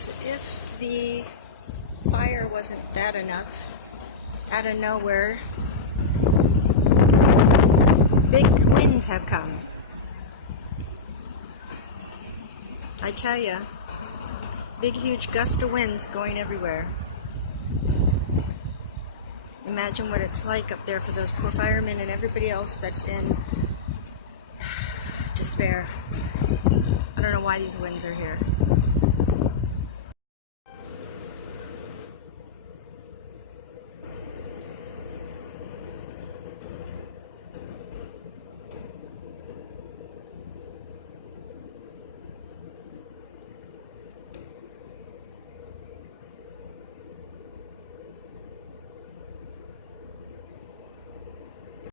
As if the fire wasn't bad enough, out of nowhere, big winds have come. I tell ya, big huge gust of winds going everywhere. Imagine what it's like up there for those poor firemen and everybody else that's in despair. I don't know why these winds are here.